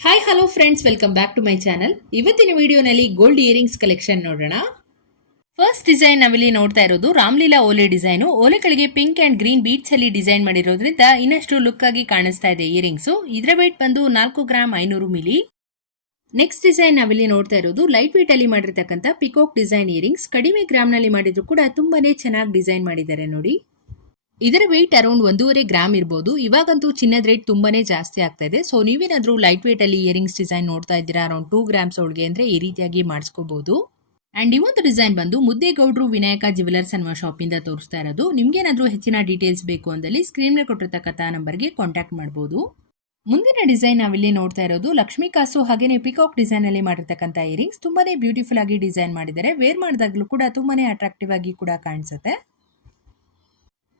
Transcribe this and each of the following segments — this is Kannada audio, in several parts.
Hi hello friends welcome back to my channel ಇವತ್ತಿನ ವಿಡಿಯೋನಲ್ಲಿ ಗೋಲ್ಡ್ ಇಯರಿಂಗ್ಸ್ ಕಲೆಕ್ಷನ್ ನೋಡೋಣ. ಫಸ್ಟ್ ಡಿಸೈನ್ ನಾವಿಲ್ಲಿ ನೋಡ್ತಾ ಇರೋದು ರಾಮ್ಲೀಲಾ ಓಲೆ ಡಿಸೈನು ಓಲೆಗಳಿಗೆ ಪಿಂಕ್ ಅಂಡ್ ಗ್ರೀನ್ ಬೀಟ್ಸ್ ಅಲ್ಲಿ ಡಿಸೈನ್ ಮಾಡಿರೋದ್ರಿಂದ ಇನ್ನಷ್ಟು ಲುಕ್ ಆಗಿ ಕಾಣಿಸ್ತಾ ಇದೆ ಇಯರಿಂಗ್ಸ್ ಇದರ ವೇಟ್ ಬಂದು ನಾಲ್ಕು ಗ್ರಾಮ್ ಐನೂರು ಮಿಲಿ ನೆಕ್ಸ್ಟ್ ಡಿಸೈನ್ ನಾವಿಲ್ಲಿ ನೋಡ್ತಾ ಇರೋದು ಲೈಟ್ ವೇಟ್ ಅಲ್ಲಿ ಮಾಡಿರ್ತಕ್ಕಂಥ ಪಿಕೋಕ್ ಡಿಸೈನ್ ಇಯರಿಂಗ್ಸ್ ಕಡಿಮೆ ಗ್ರಾಮ್ನಲ್ಲಿ ಮಾಡಿದ್ರು ಕೂಡ ತುಂಬಾನೇ ಚೆನ್ನಾಗಿ ಡಿಸೈನ್ ಮಾಡಿದ್ದಾರೆ ನೋಡಿ. ಇದರ ವೆಯ್ಟ್ ಅರೌಂಡ್ ಒಂದೂವರೆ ಗ್ರಾಮ್ ಇರ್ಬೋದು. ಇವಾಗಂತೂ ಚಿನ್ನದ ರೇಟ್ ತುಂಬಾನೇ ಜಾಸ್ತಿ ಆಗ್ತಾ ಇದೆ. ಸೊ ನೀವೇನಾದರೂ ಲೈಟ್ ವೇಟ್ ಅಲ್ಲಿ ಇಯರಿಂಗ್ಸ್ ಡಿಸೈನ್ ನೋಡ್ತಾ ಇದ್ದೀರಾ? ಅರೌಂಡ್ ಟೂ ಗ್ರಾಮ್ಸ್ ಒಳಗೆ ಅಂದ್ರೆ ಈ ರೀತಿಯಾಗಿ ಮಾಡಿಸ್ಕೋಬಹುದು ಅಂಡ್ ಒಂದು ಡಿಸೈನ್ ಬಂದು ಮುದ್ದೇಗೌಡ್ರು ವಿನಾಯಕ ಜ್ಯುವೆಲರ್ಸ್ ಅನ್ನುವ ಶಾಪ್ ಇಂದ ತೋರಿಸ್ತಾ ಇರೋದು. ನಿಮ್ಗೇನಾದ್ರೂ ಹೆಚ್ಚಿನ ಡೀಟೇಲ್ಸ್ ಬೇಕು ಅಂದಲ್ಲಿ ಸ್ಕ್ರೀನ್ ಮೇಲೆ ಕೊಟ್ಟಿರ್ತಕ್ಕಂಥ ನಂಬರ್ಗೆ ಕಾಂಟ್ಯಾಕ್ಟ್ ಮಾಡಬಹುದು ಮುಂದಿನ ಡಿಸೈನ್ ನಾವಿಲ್ಲಿ ನೋಡ್ತಾ ಇರೋದು ಲಕ್ಷ್ಮೀ ಕಾಸು ಹಾಗೇನೆ ಪಿಕಾಕ್ ಡಿಸೈನ್ ಅಲ್ಲಿ ಮಾಡಿರ್ತಕ್ಕಂಥ ಇಯರಿಂಗ್ಸ್ ತುಂಬಾನೇ ಬ್ಯೂಟಿಫುಲ್ ಆಗಿ ಡಿಸೈನ್ ಮಾಡಿದ್ದಾರೆ. ವೇರ್ ಮಾಡಿದಾಗ್ಲೂ ಕೂಡ ತುಂಬಾನೇ ಅಟ್ರಾಕ್ಟಿವ್ ಆಗಿ ಕೂಡ ಕಾಣಿಸುತ್ತೆ.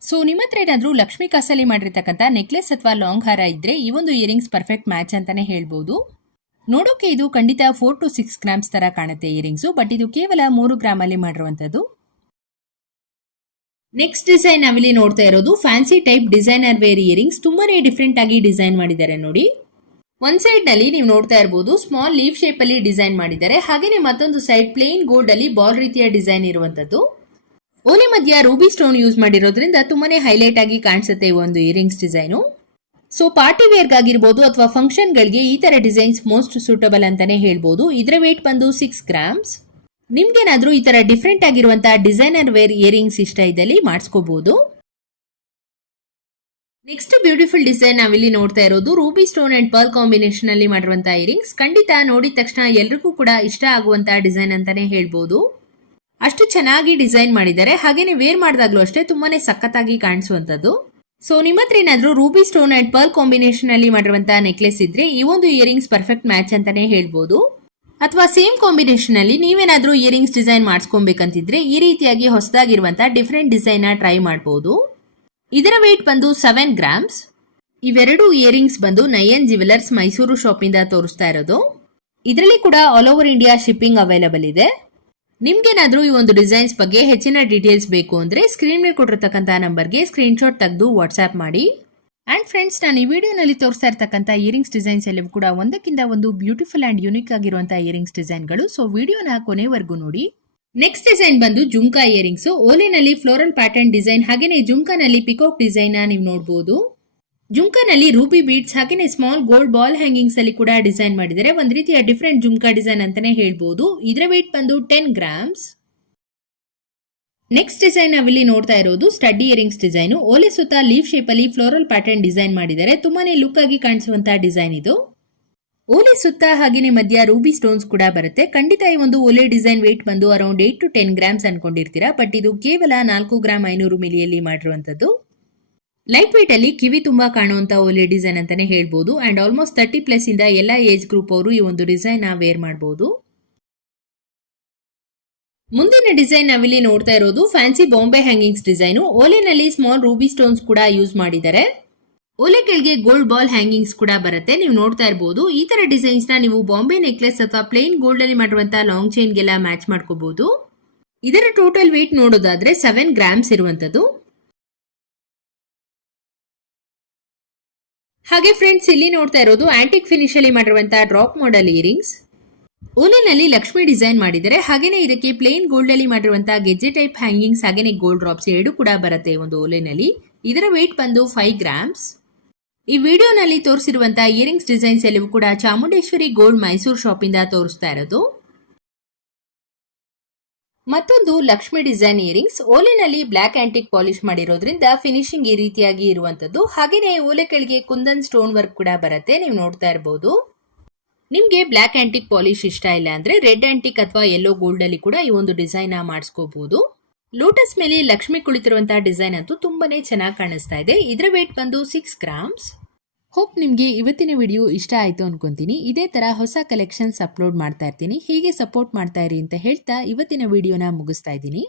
ಸೊ ನಿಮ್ಮ ಹತ್ರ ಏನಾದರೂ ಲಕ್ಷ್ಮಿ ಕಾಸಲ್ಲಿ ಮಾಡಿರ್ತಕ್ಕಂಥ ನೆಕ್ಲೆಸ್ ಅಥವಾ ಲಾಂಗ್ ಹಾರ ಇದ್ರೆ ಈ ಒಂದು ಇಯರಿಂಗ್ಸ್ ಪರ್ಫೆಕ್ಟ್ ಮ್ಯಾಚ್ ಅಂತಾನೆ ಹೇಳ್ಬೋದು. ನೋಡೋಕೆ ಇದು ಖಂಡಿತ ಫೋರ್ ಟು ಸಿಕ್ಸ್ ಗ್ರಾಮ್ಸ್ ತರ ಕಾಣುತ್ತೆ ಇಯರಿಂಗ್ಸ್ ಬಟ್ ಇದು ಕೇವಲ ಮೂರು ಗ್ರಾಮ್ ಅಲ್ಲಿ ಮಾಡಿರುವಂತದ್ದು ನೆಕ್ಸ್ಟ್ ಡಿಸೈನ್ ನಾವಿಲ್ಲಿ ನೋಡ್ತಾ ಇರೋದು fancy type designer wear earrings ತುಂಬಾನೇ ಡಿಫ್ರೆಂಟ್ ಆಗಿ ಡಿಸೈನ್ ಮಾಡಿದ್ದಾರೆ ನೋಡಿ. ಒಂದ್ ಸೈಡ್ನಲ್ಲಿ ನೀವು ನೋಡ್ತಾ ಇರಬಹುದು ಸ್ಮಾಲ್ ಲೀಫ್ ಶೇಪ್ ಅಲ್ಲಿ ಡಿಸೈನ್ ಮಾಡಿದ್ದಾರೆ. ಹಾಗೆಯೇ ಮತ್ತೊಂದು ಸೈಡ್ ಪ್ಲೇನ್ ಗೋಲ್ಡ್ ಅಲ್ಲಿ ಬಾಲ್ ರೀತಿಯ ಡಿಸೈನ್ ಇರುವಂತದ್ದು ಓಲೆ ಮಧ್ಯ ರೂಬಿ ಸ್ಟೋನ್ ಯೂಸ್ ಮಾಡಿರೋದ್ರಿಂದ ತುಂಬಾನೇ ಹೈಲೈಟ್ ಆಗಿ ಕಾಣಿಸುತ್ತೆ ಒಂದು earrings design so party wear ಆಗಿರ್ಬೋದು ಅಥವಾ ಫಂಕ್ಷನ್ ಗಳಿಗೆ ಈ ತರ ಡಿಸೈನ್ಸ್ ಮೋಸ್ಟ್ ಸೂಟಬಲ್ ಅಂತಾನೆ ಹೇಳ್ಬೋದು. ಇದರ ವೇಟ್ ಬಂದು ಸಿಕ್ಸ್ ಗ್ರಾಮ್ಸ್ ನಿಮ್ಗೇನಾದ್ರೂ ಈ ತರ ಡಿಫ್ರೆಂಟ್ ಆಗಿರುವಂತಹ ಡಿಸೈನರ್ ವೇರ್ ಇಯರಿಂಗ್ಸ್ ಇಷ್ಟ ಇದ್ದಲ್ಲಿ ಮಾಡಿಸ್ಕೋಬಹುದು ನೆಕ್ಸ್ಟ್ ಬ್ಯೂಟಿಫುಲ್ ಡಿಸೈನ್ ನಾವಿಲ್ಲಿ ನೋಡ್ತಾ ಇರೋದು. Ruby stone and pearl combination ಅಲ್ಲಿ ಮಾಡಿರುವಂತಹ ಇಯರಿಂಗ್ಸ್ ಖಂಡಿತ ನೋಡಿದ ತಕ್ಷಣ ಎಲ್ರಿಗೂ ಕೂಡ ಇಷ್ಟ ಆಗುವಂತಹ ಡಿಸೈನ್ ಅಂತಾನೆ ಹೇಳ್ಬೋದು. ಅಷ್ಟು ಚೆನ್ನಾಗಿ ಡಿಸೈನ್ ಮಾಡಿದ್ದಾರೆ. ಹಾಗೇನೆ ವೇರ್ ಮಾಡಿದಾಗ್ಲೂ ಅಷ್ಟೇ ತುಂಬಾನೇ ಸಖತ್ತಾಗಿ ಕಾಣಿಸುವಂತದ್ದು ಸೊ ನಿಮ್ಮ ಹತ್ರ ಏನಾದ್ರೂ ruby stone and pearl combination ಅಲ್ಲಿ ಮಾಡಿರುವಂತಹ ನೆಕ್ಲೆಸ್ ಇದ್ರೆ ಈ ಒಂದು ಇಯರಿಂಗ್ಸ್ ಪರ್ಫೆಕ್ಟ್ ಮ್ಯಾಚ್ ಅಂತಾನೆ ಹೇಳ್ಬೋದು. ಅಥವಾ ಸೇಮ್ ಕಾಂಬಿನೇಷನ್ ಅಲ್ಲಿ ನೀವೇನಾದ್ರೂ ಇಯರಿಂಗ್ಸ್ ಡಿಸೈನ್ ಮಾಡಿಸ್ಕೊಬೇಕಂತಿದ್ರೆ ಈ ರೀತಿಯಾಗಿ ಹೊಸದಾಗಿರುವಂತಹ ಡಿಫ್ರೆಂಟ್ ಡಿಸೈನ್ನ ಟ್ರೈ ಮಾಡಬಹುದು ಇದರ ವೇಟ್ ಬಂದು ಸೆವೆನ್ ಗ್ರಾಮ್ಸ್ ಇವೆರಡು ಇಯರಿಂಗ್ಸ್ ಬಂದು ನಯನ್ ಜ್ಯುವೆಲರ್ಸ್ ಮೈಸೂರು ಶಾಪ್ ತೋರಿಸ್ತಾ ಇರೋದು. ಇದರಲ್ಲಿ ಕೂಡ all over India shipping available ಇದೆ. ನಿಮ್ಗೇನಾದ್ರೂ ಈ ಒಂದು ಡಿಸೈನ್ಸ್ ಬಗ್ಗೆ ಹೆಚ್ಚಿನ ಡೀಟೇಲ್ಸ್ ಬೇಕು ಅಂದ್ರೆ ಸ್ಕ್ರೀನ್ ಮೇಲೆ ಕೊಟ್ಟಿರ್ತಕ್ಕಂಥ ನಂಬರ್ಗೆ ಸ್ಕ್ರೀನ್ ಶಾಟ್ ತೆಗೆದು ವಾಟ್ಸ್ಆ್ಯಪ್ ಮಾಡಿ. ಅಂಡ್ ಫ್ರೆಂಡ್ಸ್ ನಾನು ಈ ವಿಡಿಯೋನಲ್ಲಿ ತೋರಿಸ್ತಾ ಇರ್ತಕ್ಕಂಥ ಇಯರಿಂಗ್ಸ್ ಡಿಸೈನ್ಸ್ ಎಲ್ಲವೂ ಕೂಡ ಒಂದಕ್ಕಿಂತ ಒಂದು ಬ್ಯೂಟಿಫುಲ್ ಅಂಡ್ ಯುನಿಕ್ ಆಗಿರುವಂಥ ಇಯರಿಂಗ್ಸ್ ಡಿಸೈನ್ಗಳು ಸೊ ವಿಡಿಯೋನ ಕೊನೆವರೆಗೂ ನೋಡಿ. ನೆಕ್ಸ್ಟ್ ಡಿಸೈನ್ ಬಂದು ಜುಮ್ಕಾ ಇಯರಿಂಗ್ಸ್ ಓಲೆನಲ್ಲಿ ಫ್ಲೋರಲ್ ಪ್ಯಾಟರ್ನ್ ಡಿಸೈನ್ ಹಾಗೇನೇ ಜುಮ್ಕಾನಲ್ಲಿ ಪಿಕಾಕ್ ಡಿಸೈನ್ ನೀವು ನೋಡಬಹುದು ಜುಮ್ಕಾನಲ್ಲಿ ರೂಬಿ ಬೀಡ್ಸ್ ಹಾಗೇನೆ ಸ್ಮಾಲ್ ಗೋಲ್ಡ್ ಬಾಲ್ ಹ್ಯಾಂಗಿಂಗ್ಸ್ ಅಲ್ಲಿ ಕೂಡ ಡಿಸೈನ್ ಮಾಡಿದರೆ ಒಂದ್ ರೀತಿಯ ಡಿಫ್ರೆಂಟ್ ಜುಮ್ಕಾ ಡಿಸೈನ್ ಅಂತಾನೆ ಹೇಳ್ಬೋದು. ಇದರ ವೇಟ್ ಬಂದು ಟೆನ್ ಗ್ರಾಮ್ಸ್ ನೆಕ್ಸ್ಟ್ ಡಿಸೈನ್ ನಾವಿಲ್ಲಿ ನೋಡ್ತಾ ಇರೋದು ಸ್ಟಡ್ ಇಯರಿಂಗ್ಸ್ ಡಿಸೈನ್ ಓಲೆ ಸುತ್ತ ಲೀಫ್ ಶೇಪ್ ಅಲ್ಲಿ ಫ್ಲೋರಲ್ ಪ್ಯಾಟರ್ನ್ ಡಿಸೈನ್ ಮಾಡಿದರೆ ತುಂಬಾನೇ ಲುಕ್ ಆಗಿ ಕಾಣಿಸುವಂತಹ ಡಿಸೈನ್ ಇದು. ಓಲೆ ಸುತ್ತ ಹಾಗೇನೆ ಮಧ್ಯ ರೂಬಿ ಸ್ಟೋನ್ಸ್ ಕೂಡ ಬರುತ್ತೆ. ಖಂಡಿತ ಈ ಒಂದು ಓಲೆ ಡಿಸೈನ್ ವೇಟ್ ಬಂದು around eight to ten grams ಅನ್ಕೊಂಡಿರ್ತೀರಾ. But ಇದು ಕೇವಲ ನಾಲ್ಕು ಗ್ರಾಮ್ ಐನೂರು ಮಿಲಿಯಲ್ಲಿ ಮಾಡಿರುವಂತದ್ದು. ಲೈಟ್ ವೇಟ್ ಅಲ್ಲಿ ಕಿವಿ ತುಂಬಾ ಕಾಣುವಂತ ಓಲೆ ಡಿಸೈನ್ ಅಂತಾನೆ ಹೇಳ್ಬೋದು. ಅಂಡ್ ಆಲ್ಮೋಸ್ಟ್ ತರ್ಟಿ ಪ್ಲಸ್ ಇಂದ ಎಲ್ಲ ಏಜ್ ಗ್ರೂಪ್ ಅವರು ಈ ಒಂದು ಡಿಸೈನ್ನ ವೇರ್ ಮಾಡಬಹುದು ಮುಂದಿನ ಡಿಸೈನ್ ನಾವಿಲ್ಲಿ ನೋಡ್ತಾ ಇರೋದು ಫ್ಯಾನ್ಸಿ ಬಾಂಬೆ ಹ್ಯಾಂಗಿಂಗ್ಸ್ ಡಿಸೈನು ಓಲೆನಲ್ಲಿ ಸ್ಮಾಲ್ ರೂಬಿ ಸ್ಟೋನ್ಸ್ ಕೂಡ ಯೂಸ್ ಮಾಡಿದ್ದಾರೆ. ಓಲೆ ಕೆಳಗೆ ಗೋಲ್ಡ್ ಬಾಲ್ ಹ್ಯಾಂಗಿಂಗ್ಸ್ ಕೂಡ ಬರುತ್ತೆ. ನೀವು ನೋಡ್ತಾ ಇರಬಹುದು ಈ ತರ ಡಿಸೈನ್ಸ್ನ ನೀವು ಬಾಂಬೆ ನೆಕ್ಲೆಸ್ ಅಥವಾ ಪ್ಲೇನ್ ಗೋಲ್ಡ್ ಅಲ್ಲಿ ಮಾಡುವಂತಹ ಲಾಂಗ್ ಚೈನ್ ಗೆಲ್ಲ ಮ್ಯಾಚ್ ಮಾಡ್ಕೋಬಹುದು ಇದರ ಟೋಟಲ್ ವೇಟ್ ನೋಡೋದಾದ್ರೆ ಸೆವೆನ್ ಗ್ರಾಮ್ಸ್ ಇರುವಂತದ್ದು ಹಾಗೆ ಫ್ರೆಂಡ್ಸ್ ಇಲ್ಲಿ ನೋಡ್ತಾ ಇರೋದು ಆಂಟಿಕ್ ಫಿನಿಶ್ ಅಲ್ಲಿ ಮಾಡಿರುವಂತಹ ಡ್ರಾಪ್ ಮಾಡಲ್ ಇಯರಿಂಗ್ಸ್ ಓಲೆನಲ್ಲಿ ಲಕ್ಷ್ಮಿ ಡಿಸೈನ್ ಮಾಡಿದರೆ ಹಾಗೇನೆ ಇದಕ್ಕೆ ಪ್ಲೇನ್ ಗೋಲ್ಡ್ ಅಲ್ಲಿ ಮಾಡಿರುವಂತಹ ಗೆಜ್ಜೆ ಟೈಪ್ ಹ್ಯಾಂಗಿಂಗ್ಸ್ ಹಾಗೇನೆ ಗೋಲ್ಡ್ ಡ್ರಾಪ್ಸ್ ಎರಡು ಕೂಡ ಬರುತ್ತೆ ಒಂದು ಓಲೆನಲ್ಲಿ ಇದರ ವೇಟ್ ಬಂದು ಫೈವ್ ಗ್ರಾಮ್ಸ್ ಈ ವಿಡಿಯೋನಲ್ಲಿ ತೋರಿಸಿರುವಂತಹ ಇಯರಿಂಗ್ಸ್ ಡಿಸೈನ್ಸ್ ಎಲ್ಲವೂ ಕೂಡ ಚಾಮುಂಡೇಶ್ವರಿ ಗೋಲ್ಡ್ ಮೈಸೂರು ಶಾಪಿಂದ ತೋರಿಸ್ತಾ ಇರೋದು. ಮತ್ತೊಂದು ಲಕ್ಷ್ಮಿ ಡಿಸೈನ್ ಇಯರಿಂಗ್ಸ್. ಓಲೆನಲ್ಲಿ ಬ್ಲಾಕ್ ಆಂಟಿಕ್ ಪಾಲಿಶ್ ಮಾಡಿರೋದ್ರಿಂದ ಫಿನಿಶಿಂಗ್ ಈ ರೀತಿಯಾಗಿ ಇರುವಂತದ್ದು. ಹಾಗೆಯೇ ಓಲೆ ಕೆಳಗೆ ಕುಂದನ್ ಸ್ಟೋನ್ ವರ್ಕ್ ಕೂಡ ಬರುತ್ತೆ, ನೀವು ನೋಡ್ತಾ ಇರಬಹುದು ನಿಮ್ಗೆ ಬ್ಲಾಕ್ ಆಂಟಿಕ್ ಪಾಲಿಶ್ ಇಷ್ಟ ಇಲ್ಲ ಅಂದ್ರೆ ರೆಡ್ ಆಂಟಿಕ್ ಅಥವಾ ಯೆಲ್ಲೋ ಗೋಲ್ಡ್ ಅಲ್ಲಿ ಕೂಡ ಈ ಒಂದು ಡಿಸೈನ್ ಮಾಡಿಸ್ಕೋಬಹುದು ಲೋಟಸ್ ಮೇಲೆ ಲಕ್ಷ್ಮಿ ಕುಳಿತಿರುವಂತಹ ಡಿಸೈನ್ ಅಂತೂ ತುಂಬಾನೇ ಚೆನ್ನಾಗಿ ಕಾಣಿಸ್ತಾ ಇದೆ. ಇದರ ವೇಟ್ ಬಂದು ಸಿಕ್ಸ್ ಗ್ರಾಮ್ಸ್ ಹೋಪ್ ನಿಮಗೆ ಇವತ್ತಿನ ವಿಡಿಯೋ ಇಷ್ಟ ಆಯಿತು ಅನ್ಕೊಂತೀನಿ. ಇದೇ ಥರ ಹೊಸ ಕಲೆಕ್ಷನ್ಸ್ ಅಪ್ಲೋಡ್ ಮಾಡ್ತಾ ಇರ್ತೀನಿ. ಹೀಗೆ ಸಪೋರ್ಟ್ ಮಾಡ್ತಾ ಇರಿ ಅಂತ ಹೇಳ್ತಾ ಇವತ್ತಿನ ವಿಡಿಯೋನ ಮುಗಿಸ್ತಾ ಇದ್ದೀನಿ.